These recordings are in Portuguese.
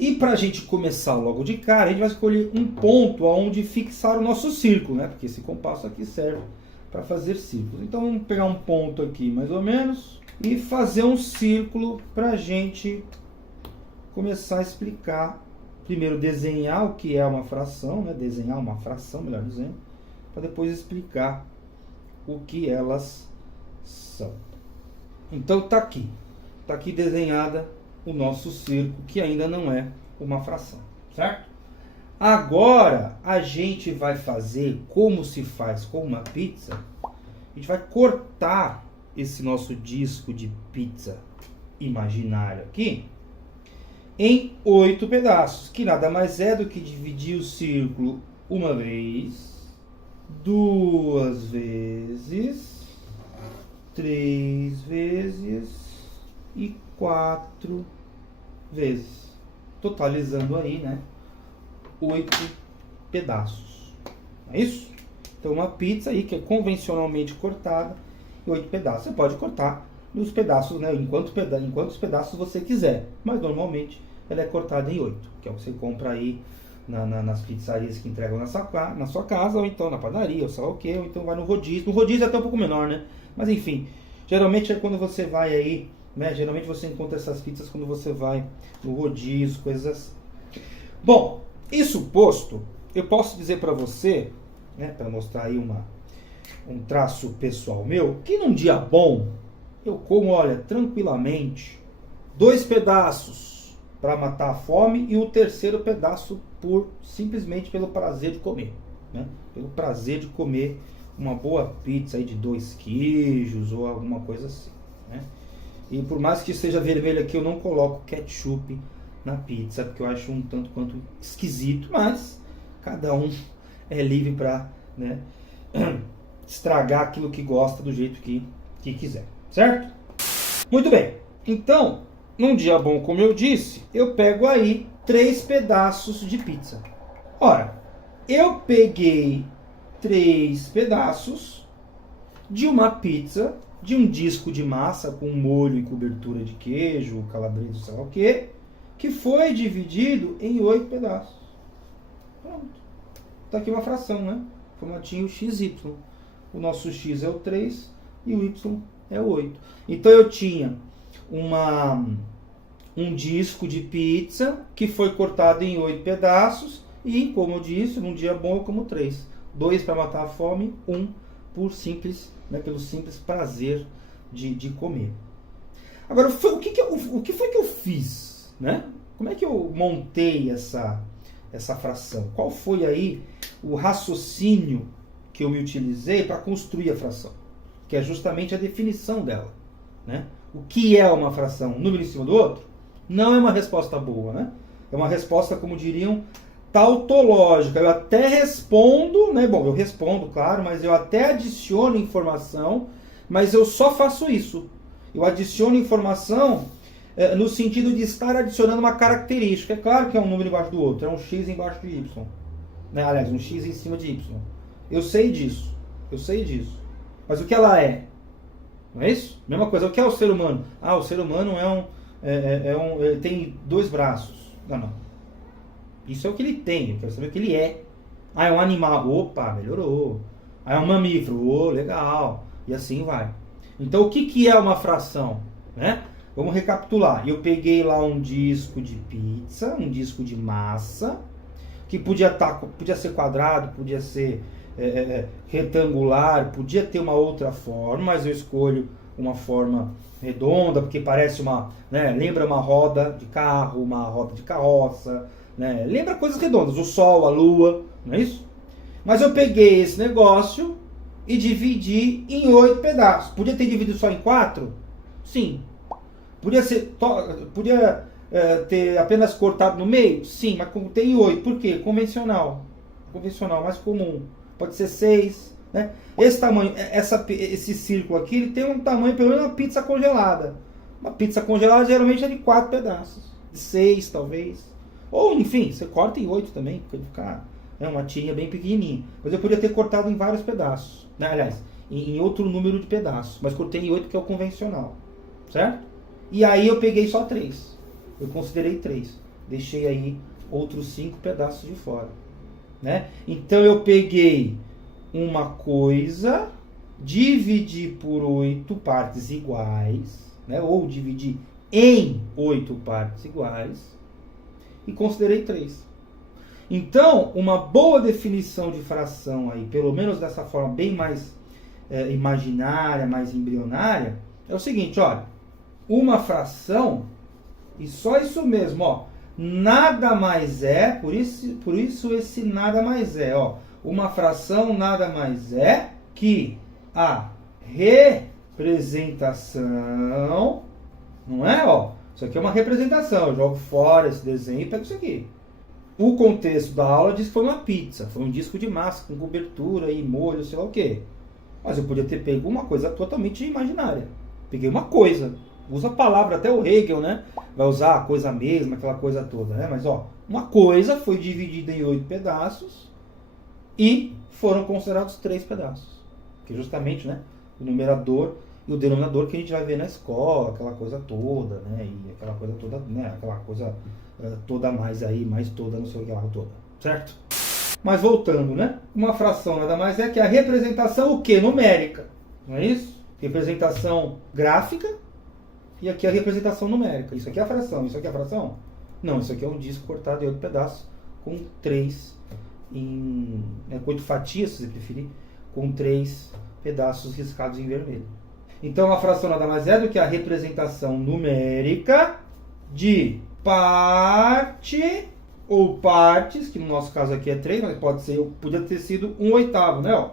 E para a gente começar logo de cara, a gente vai escolher um ponto onde fixar o nosso círculo, né? Porque esse compasso aqui serve para fazer círculos. Então vamos pegar um ponto aqui mais ou menos e fazer um círculo para a gente começar a explicar. Primeiro desenhar o que é uma fração, né? Desenhar uma fração, melhor dizendo, para depois explicar o que elas são. Então tá aqui desenhada o nosso círculo, que ainda não é uma fração, certo? Agora a gente vai fazer como se faz com uma pizza. A gente vai cortar esse nosso disco de pizza imaginário aqui em 8 pedaços, que nada mais é do que dividir o círculo uma vez, 2 vezes, 3 vezes e 4 vezes, totalizando aí, né, 8 pedaços. É isso? Então uma pizza aí que é convencionalmente cortada em 8 pedaços. Você pode cortar nos pedaços, né, enquantos pedaços você quiser, mas normalmente ela é cortada em 8, que é o que você compra aí nas pizzarias que entregam na sua casa, ou então na padaria, ou sei lá o que, ou então vai no rodízio. No rodízio é até um pouco menor, né? Mas enfim, geralmente é quando você vai aí, né? Geralmente você encontra essas pizzas quando você vai no rodízio, coisas assim. Bom, isso posto, eu posso dizer para você, né, para mostrar aí um traço pessoal meu, que num dia bom eu como, olha, tranquilamente 2 pedaços para matar a fome e o terceiro pedaço simplesmente pelo prazer de comer, né? Pelo prazer de comer uma boa pizza aí de 2 queijos ou alguma coisa assim, né? E por mais que seja vermelho aqui, eu não coloco ketchup na pizza, porque eu acho um tanto quanto esquisito, mas cada um é livre para, né, estragar aquilo que gosta do jeito que quiser, certo? Muito bem, então, num dia bom, como eu disse, eu pego aí 3 pedaços de pizza. Ora, eu peguei 3 pedaços de uma pizza, de um disco de massa com molho e cobertura de queijo, calabresa, sei lá o que foi dividido em 8 pedaços. Pronto. Tá aqui uma fração, né? Formatinho XY. O nosso X é o 3 e o Y é o 8. Então eu tinha um disco de pizza que foi cortado em 8 pedaços e, como eu disse, num dia bom eu como 3. 2 para matar a fome, 1 por simples, né, pelo simples prazer de comer. Agora, o que foi que eu fiz, né? Como é que eu montei essa fração? Qual foi aí o raciocínio que eu me utilizei para construir a fração? Que é justamente a definição dela, né? O que é uma fração? Um número em cima do outro? Não é uma resposta boa, né? É uma resposta, como diriam, tautológica. Eu até respondo, né? Bom, eu respondo, claro, mas eu até adiciono informação, mas eu só faço isso. Eu adiciono informação no sentido de estar adicionando uma característica. É claro que é um número embaixo do outro, é um x embaixo de y. Né? Aliás, um x em cima de y. Eu sei disso. Mas o que ela é? Não é isso? Mesma coisa. O que é o ser humano? Ah, o ser humano ele tem 2 braços. Não. Isso é o que ele tem. Eu quero saber o que ele é. Ah, é um animal. Opa, melhorou. Ah, é um mamífero. Legal. E assim vai. Então, o que é uma fração? Né? Vamos recapitular. Eu peguei lá um disco de pizza, um disco de massa, que podia ser quadrado, podia ser retangular, podia ter uma outra forma, mas eu escolho uma forma redonda, porque parece né, lembra uma roda de carro, uma roda de carroça, né, lembra coisas redondas, o sol, a lua, não é isso? Mas eu peguei esse negócio e dividi em 8 pedaços. Podia ter dividido só em 4? Sim. Podia ter apenas cortado no meio? Sim, mas tem 8. Por quê? Convencional, mais comum. Pode ser 6, né? Esse tamanho, esse círculo aqui, ele tem um tamanho pelo menos uma pizza congelada. Uma pizza congelada geralmente é de 4 pedaços, de 6 talvez. Ou enfim, você corta em 8 também, pode ficar uma tirinha bem pequenininha. Mas eu podia ter cortado em vários pedaços, né? Aliás, em outro número de pedaços, mas cortei em 8 que é o convencional, certo? E aí eu peguei só 3. Eu considerei 3. deixei aí outros 5 pedaços de fora, né? Então eu peguei uma coisa, dividi por 8 partes iguais, né? Ou dividi em 8 partes iguais e considerei 3. Então, uma boa definição de fração aí, pelo menos dessa forma bem mais imaginária, mais embrionária, é o seguinte, olha, uma fração, e só isso mesmo, ó, nada mais é, por isso esse nada mais é, ó, uma fração nada mais é que a representação, não é, ó, isso aqui é uma representação, eu jogo fora esse desenho e pego isso aqui. O contexto da aula diz que foi uma pizza, foi um disco de massa com cobertura e molho, sei lá o quê. Mas eu podia ter pego uma coisa totalmente imaginária. Peguei uma coisa. Usa a palavra, até o Hegel, né? Vai usar a coisa mesma, aquela coisa toda, né? Mas, ó, uma coisa foi dividida em 8 pedaços e foram considerados 3 pedaços. Que justamente, né? O numerador e o denominador que a gente vai ver na escola, aquela coisa toda, né? E aquela coisa toda, né? Aquela coisa toda mais aí, mais toda, não sei o que lá, toda. Certo? Mas voltando, né? Uma fração nada mais é que a representação o quê? Numérica. Não é isso? Representação gráfica e aqui a representação numérica. Isso aqui é a fração. Isso aqui é a fração? Não, isso aqui é um disco cortado em 8 pedaços com 3 em... com 8 fatias, se você preferir, com 3 pedaços riscados em vermelho. Então a fração nada mais é do que a representação numérica de parte ou partes, que no nosso caso aqui é 3, mas pode ser, podia ter sido 1/8, né? Ó,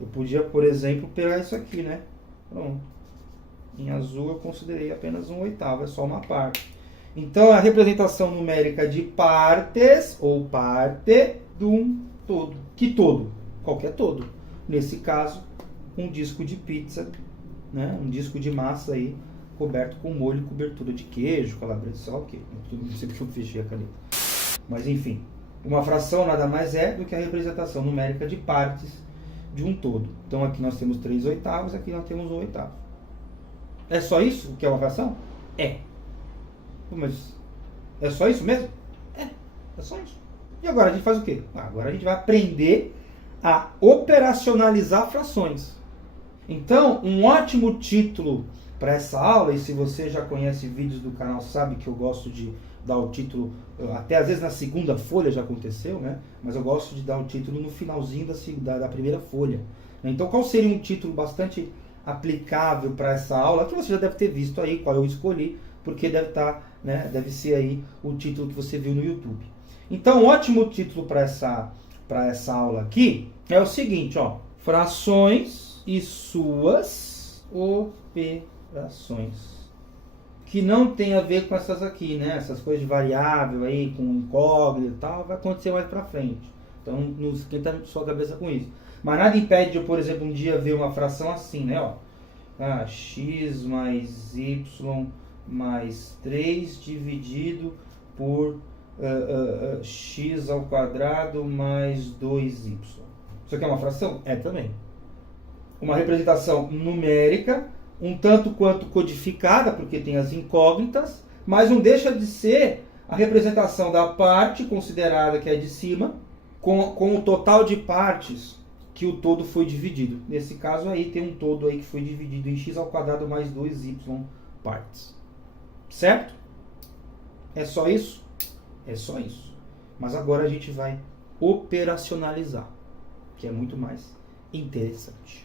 eu podia, por exemplo, pegar isso aqui, né? Pronto. Em azul eu considerei apenas 1/8, é só uma parte. Então a representação numérica de partes ou parte de um todo. Que todo? Qualquer todo. Nesse caso, um disco de pizza, né? Um disco de massa aí, coberto com molho e cobertura de queijo, calabresa, sei lá o quê. Não sei porque eu fechei a caneta. Mas enfim, uma fração nada mais é do que a representação numérica de partes de um todo. Então aqui nós temos 3/8, aqui nós temos 1/8. É só isso o que é uma fração? É. Mas é só isso mesmo? É só isso. E agora a gente faz o quê? Agora a gente vai aprender a operacionalizar frações. Então, um ótimo título para essa aula, e se você já conhece vídeos do canal sabe que eu gosto de dar o título, até às vezes na segunda folha já aconteceu, né? Mas eu gosto de dar o título no finalzinho da primeira folha. Então qual seria um título bastante aplicável para essa aula, que você já deve ter visto aí, qual eu escolhi, porque deve estar, né, deve ser aí o título que você viu no YouTube. Então um ótimo título para essa aula aqui é o seguinte, ó, frações e suas operações. Que não tem a ver com essas aqui, né? Essas coisas de variável aí, com incógnito e tal, vai acontecer mais pra frente. Então não esquenta sua cabeça com isso. Mas nada impede de eu, por exemplo, um dia ver uma fração assim, né? Ó, x mais y mais 3 dividido por x ao quadrado mais 2y. Isso aqui é uma fração? É também. Uma representação numérica, um tanto quanto codificada, porque tem as incógnitas, mas não deixa de ser a representação da parte considerada que é de cima, com o total de partes que o todo foi dividido. Nesse caso aí tem um todo aí que foi dividido em x ao quadrado mais 2y partes. Certo? É só isso? É só isso. Mas agora a gente vai operacionalizar, que é muito mais interessante.